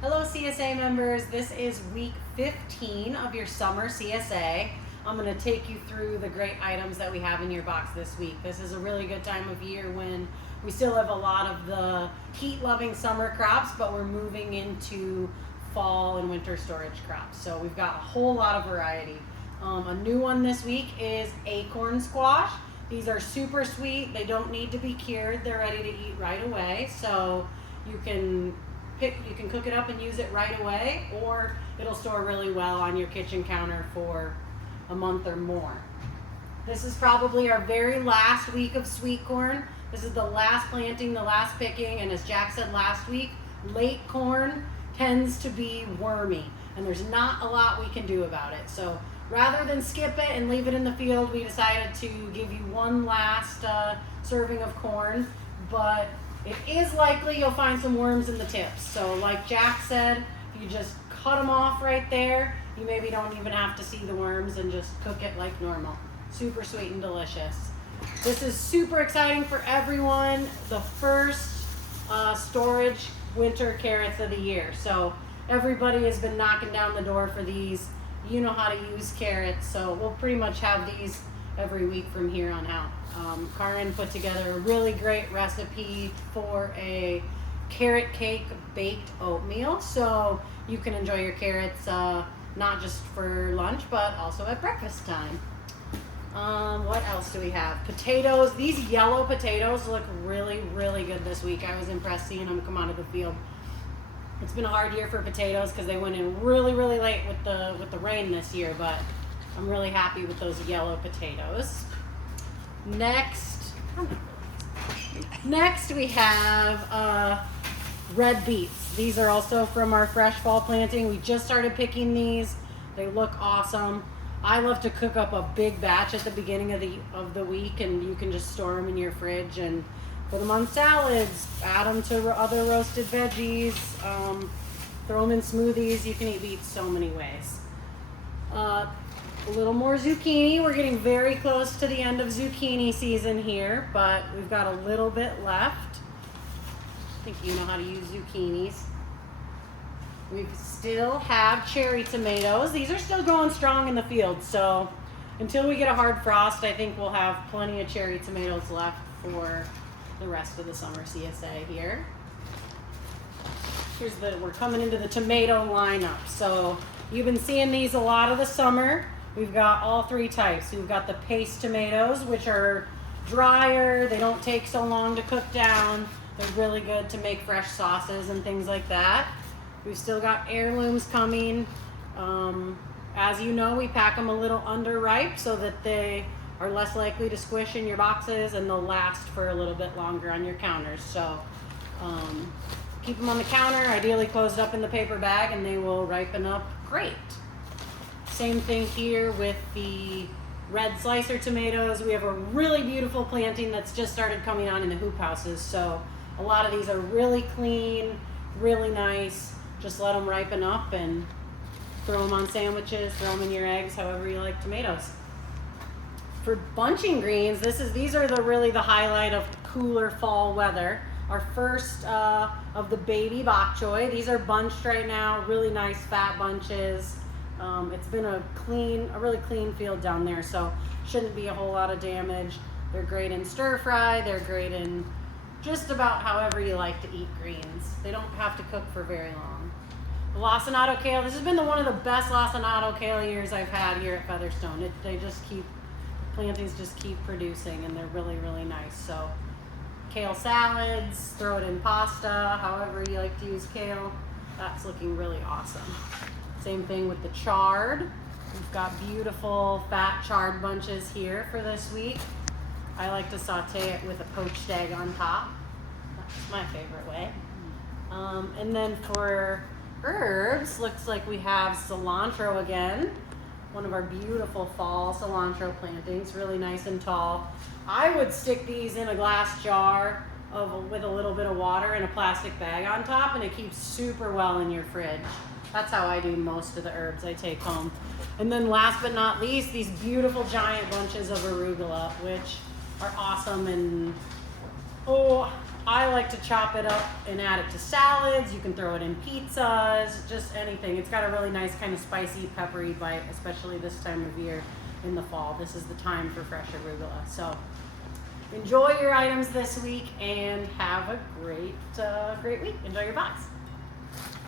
Hello CSA members, this is week 15 of your summer CSA. I'm going to take you through the great items that we have in your box this week. This is a really good time of year when we still have a lot of the heat-loving summer crops, but we're moving into fall and winter storage crops. So we've got a whole lot of variety. A new one this week is acorn squash. These are super sweet. They don't need to be cured. They're ready to eat right away. So you can cook it up and use it right away, or it'll store really well on your kitchen counter for a month or more. This is probably our very last week of sweet corn. This is the last planting, the last picking, and as Jack said last week, late corn tends to be wormy, and there's not a lot we can do about it. So rather than skip it and leave it in the field, we decided to give you one last serving of corn, but it is likely you'll find some worms in the tips. So like Jack said, if you just cut them off right there, you maybe don't even have to see the worms and just cook it like normal. Super sweet and delicious. This is super exciting for everyone. The first storage winter carrots of the year. So everybody has been knocking down the door for these. You know how to use carrots, so we'll pretty much have these every week from here on out. Karin put together a really great recipe for a carrot cake baked oatmeal, so you can enjoy your carrots not just for lunch but also at breakfast time. What else do we have? Potatoes. These yellow potatoes look really, really good this week. I was impressed seeing them come out of the field. It's been a hard year for potatoes because they went in really, really late with the rain this year, but I'm really happy with those yellow potatoes. Next we have red beets. These are also from our fresh fall planting. We just started picking these. They look awesome. I love to cook up a big batch at the beginning of the week, and you can just store them in your fridge and put them on salads, add them to other roasted veggies, throw them in smoothies. You can eat beets so many ways. A little more zucchini. We're getting very close to the end of zucchini season here, but we've got a little bit left. I think you know how to use zucchinis. We still have cherry tomatoes. These are still going strong in the field, so until we get a hard frost, I think we'll have plenty of cherry tomatoes left for the rest of the summer CSA here. We're coming into the tomato lineup. So you've been seeing these a lot of the summer. We've got all three types. We've got the paste tomatoes, which are drier. They don't take so long to cook down. They're really good to make fresh sauces and things like that. We've still got heirlooms coming. As you know, we pack them a little underripe so that they are less likely to squish in your boxes, and they'll last for a little bit longer on your counters. So keep them on the counter, ideally closed up in the paper bag, and they will ripen up great. Same thing here with the red slicer tomatoes. We have a really beautiful planting that's just started coming on in the hoop houses. So a lot of these are really clean, really nice. Just let them ripen up and throw them on sandwiches, throw them in your eggs, however you like tomatoes. For bunching greens, these are really the highlight of cooler fall weather. Our first of the baby bok choy. These are bunched right now, really nice fat bunches. It's been a really clean field down there, so shouldn't be a whole lot of damage. They're great in stir fry. They're great in just about however you like to eat greens. They don't have to cook for very long. The lacinato kale. This has been one of the best lacinato kale years I've had here at Featherstone. Plantings just keep producing, and they're really, really nice. So kale salads, throw it in pasta, however you like to use kale. That's looking really awesome. Same thing with the chard. We've got beautiful fat chard bunches here for this week. I like to saute it with a poached egg on top. That's my favorite way. And then for herbs, looks like we have cilantro again. One of our beautiful fall cilantro plantings, really nice and tall. I would stick these in a glass jar with a little bit of water and a plastic bag on top, and it keeps super well in your fridge. That's how I do most of the herbs I take home. And then last but not least, these beautiful giant bunches of arugula, which are awesome. And I like to chop it up and add it to salads. You can throw it in pizzas, just anything. It's got a really nice kind of spicy, peppery bite, especially this time of year in the fall. This is the time for fresh arugula. So enjoy your items this week and have a great week. Enjoy your box.